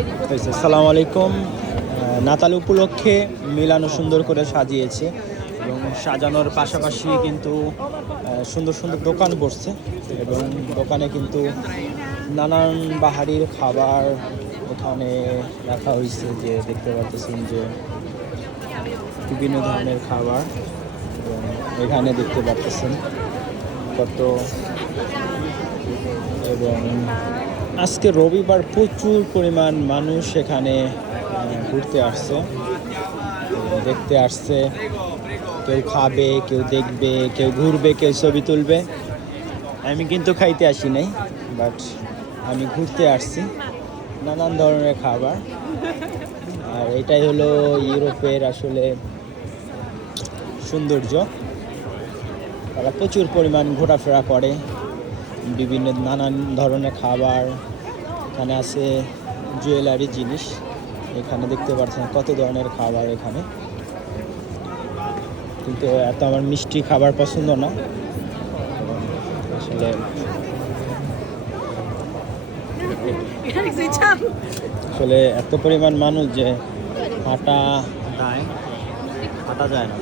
আসসালামু আলাইকুম। নাতাল উপলক্ষে মিলানো সুন্দর করে সাজিয়েছে এবং সাজানোর পাশাপাশি কিন্তু সুন্দর সুন্দর দোকান বসছে এবং দোকানে কিন্তু নানান বাহারির খাবার এখানে রাখা হয়েছে, যে দেখতে পাচ্ছেন যে বিভিন্ন ধরনের খাবার। এবং এখানে দেখতে পাচ্ছেন কত, এবং আজকে রবিবার প্রচুর পরিমাণ মানুষ এখানে ঘুরতে আসছে, দেখতে আসছে। কেউ খাবে, কেউ দেখবে, কেউ ঘুরবে, কেউ ছবি তুলবে। আমি কিন্তু খাইতে আসি নাই, বাট আমি ঘুরতে আসছি। নানান ধরনের খাবার, আর এটাই হলো ইউরোপের আসলে সৌন্দর্য। তারা প্রচুর পরিমাণ ঘোরাফেরা করে, বিভিন্ন নানান ধরনের খাবার। এখানে আছে জুয়েলারি জিনিস, এখানে দেখতে পাচ্ছেন কত ধরনের খাবার এখানে। কিন্তু এত আমার মিষ্টি খাবার পছন্দ না আসলে। আসলে এত পরিমাণ মানুষ যে হাঁটা যায় না।